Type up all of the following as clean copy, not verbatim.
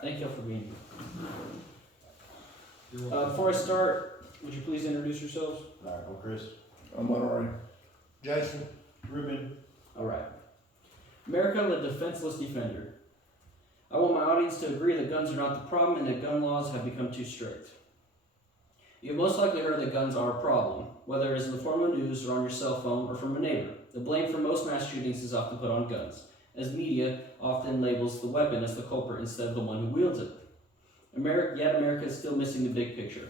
thank you all for being here. Before I start, would you please introduce yourselves? All right, I'm Chris. I'm Monterey. Jason. Ruben. All right. America, the defenseless defender. I want my audience to agree that guns are not the problem and that gun laws have become too strict. You've most likely heard that guns are a problem, whether it's in the form of news or on your cell phone or from a neighbor. The blame for most mass shootings is often put on guns, as media often labels the weapon as the culprit instead of the one who wields it. Yet America is still missing the big picture.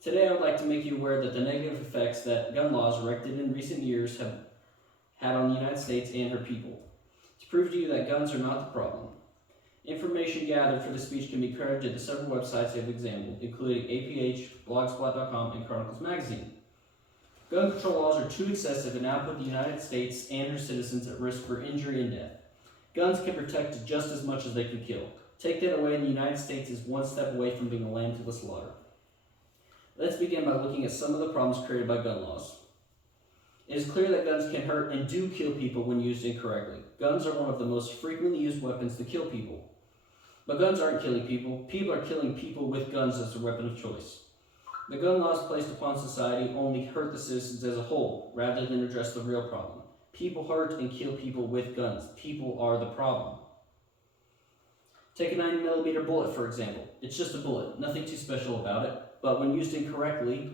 Today I would like to make you aware that the negative effects that gun laws erected in recent years have had on the United States and her people, to prove to you that guns are not the problem. Information gathered for this speech can be credited to several websites I've examined, including APH, Blogspot.com, and Chronicles Magazine. Gun control laws are too excessive and now put the United States and her citizens at risk for injury and death. Guns can protect just as much as they can kill. Take that away and the United States is one step away from being a lamb to the slaughter. Let's begin by looking at some of the problems created by gun laws. It is clear that guns can hurt and do kill people when used incorrectly. Guns are one of the most frequently used weapons to kill people. But guns aren't killing people. People are killing people with guns as their weapon of choice. The gun laws placed upon society only hurt the citizens as a whole, rather than address the real problem. People hurt and kill people with guns. People are the problem. Take a 9mm bullet, for example. It's just a bullet, nothing too special about it, but when used incorrectly,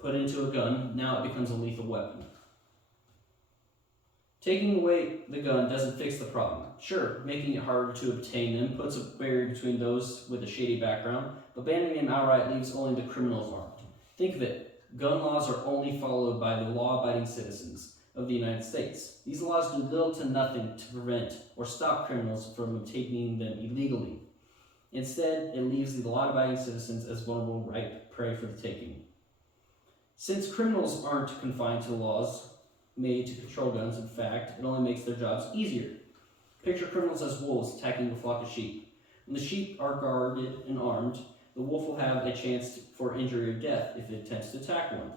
put into a gun, now it becomes a lethal weapon. Taking away the gun doesn't fix the problem. Sure, making it harder to obtain them puts a barrier between those with a shady background, but banning them outright leaves only the criminals armed. Think of it. Gun laws are only followed by the law-abiding citizens of the United States. These laws do little to nothing to prevent or stop criminals from obtaining them illegally. Instead, it leaves the law-abiding citizens as vulnerable prey for the taking. Since criminals aren't confined to laws made to control guns, in fact, it only makes their jobs easier. Picture criminals as wolves attacking a flock of sheep. When the sheep are guarded and armed, the wolf will have a chance for injury or death if it attempts to attack one.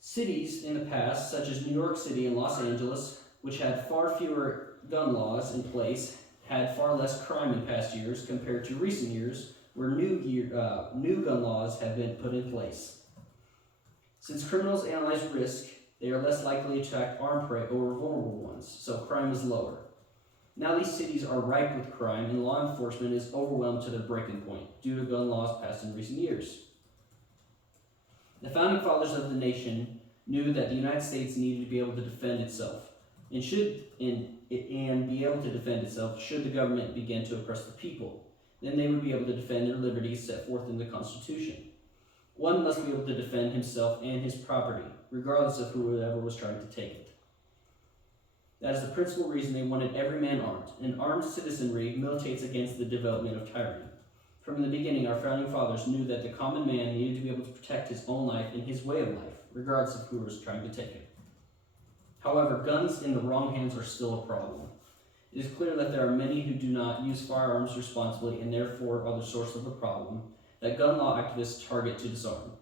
Cities in the past, such as New York City and Los Angeles, which had far fewer gun laws in place, had far less crime in past years compared to recent years where new gun laws have been put in place. Since criminals analyze risk, they are less likely to attack armed prey over vulnerable ones, so crime is lower. Now these cities are ripe with crime and law enforcement is overwhelmed to their breaking point due to gun laws passed in recent years. The founding fathers of the nation knew that the United States needed to be able to defend itself and be able to defend itself should the government begin to oppress the people. Then they would be able to defend their liberties set forth in the Constitution. One must be able to defend himself and his property, regardless of whoever was trying to take it. That is the principal reason they wanted every man armed. An armed citizenry militates against the development of tyranny. From the beginning, our founding fathers knew that the common man needed to be able to protect his own life and his way of life, regardless of who was trying to take it. However, guns in the wrong hands are still a problem. It is clear that there are many who do not use firearms responsibly and therefore are the source of the problem that gun law activists target to disarm.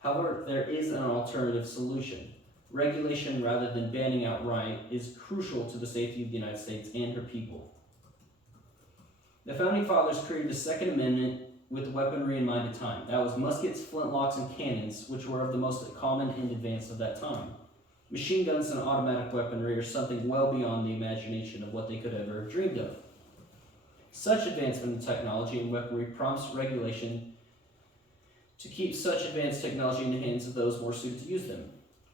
However, there is an alternative solution. Regulation rather than banning outright is crucial to the safety of the United States and her people. The Founding Fathers created the Second Amendment with weaponry in mind at the time. That was muskets, flintlocks, and cannons, which were of the most common and advanced of that time. Machine guns and automatic weaponry are something well beyond the imagination of what they could ever have dreamed of. Such advancement in technology and weaponry prompts regulation to keep such advanced technology in the hands of those more suited to use them.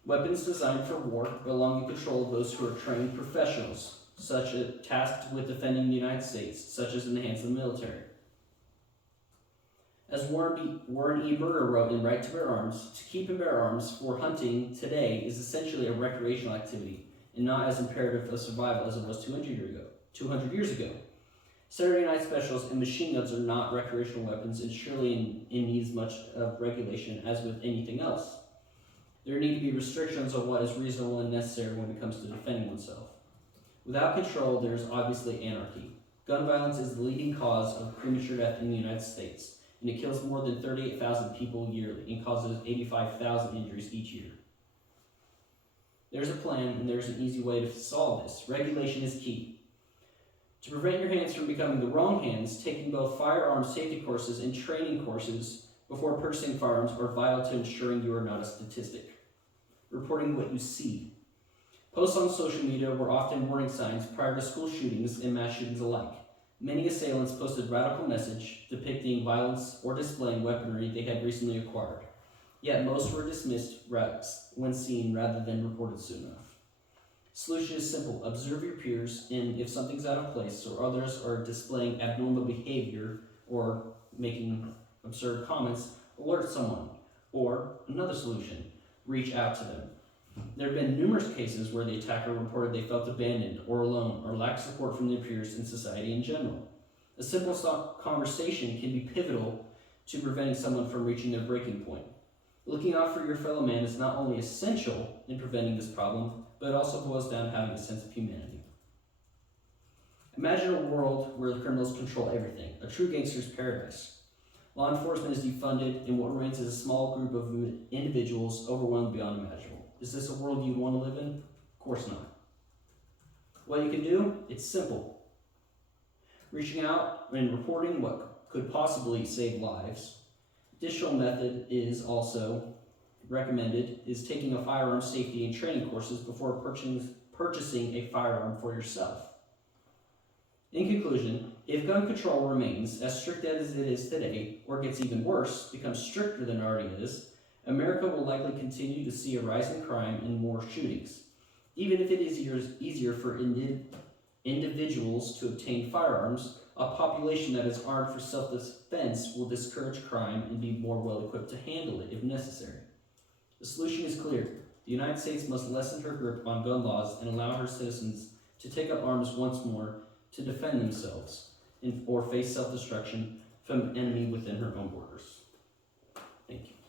Weapons designed for war belong in control of those who are trained professionals, such as tasked with defending the United States, such as in the hands of the military. As Warren E. Burger wrote in Right to Bear Arms, to keep and bear arms for hunting today is essentially a recreational activity, and not as imperative of survival as it was 200 years ago. Saturday night specials and machine guns are not recreational weapons and surely in need as much of regulation as with anything else. There need to be restrictions on what is reasonable and necessary when it comes to defending oneself. Without control, there is obviously anarchy. Gun violence is the leading cause of premature death in the United States, and it kills more than 38,000 people yearly and causes 85,000 injuries each year. There's a plan and there's an easy way to solve this. Regulation is key. To prevent your hands from becoming the wrong hands, taking both firearms safety courses and training courses before purchasing firearms are vital to ensuring you are not a statistic. Reporting what you see. Posts on social media were often warning signs prior to school shootings and mass shootings alike. Many assailants posted radical message depicting violence or displaying weaponry they had recently acquired. Yet most were dismissed when seen rather than reported soon enough. Solution is simple. Observe your peers, and if something's out of place or others are displaying abnormal behavior or making absurd comments, alert someone. Or another solution, reach out to them. There have been numerous cases where the attacker reported they felt abandoned or alone or lacked support from their peers and society in general. A simple conversation can be pivotal to preventing someone from reaching their breaking point. Looking out for your fellow man is not only essential in preventing this problem, but it also boils down to having a sense of humanity. Imagine a world where the criminals control everything, a true gangster's paradise. Law enforcement is defunded, and what remains is a small group of individuals overwhelmed beyond imaginable. Is this a world you want to live in? Of course not. What you can do? It's simple. Reaching out and reporting what could possibly save lives. Additional method is also recommended is taking a firearm safety and training courses before purchasing a firearm for yourself. In conclusion, if gun control remains as strict as it is today, or gets even worse, becomes stricter than it already is, America will likely continue to see a rise in crime and more shootings. Even if it is easier for individuals to obtain firearms, a population that is armed for self-defense will discourage crime and be more well-equipped to handle it if necessary. The solution is clear. The United States must lessen her grip on gun laws and allow her citizens to take up arms once more to defend themselves or face self-destruction from an enemy within her own borders. Thank you.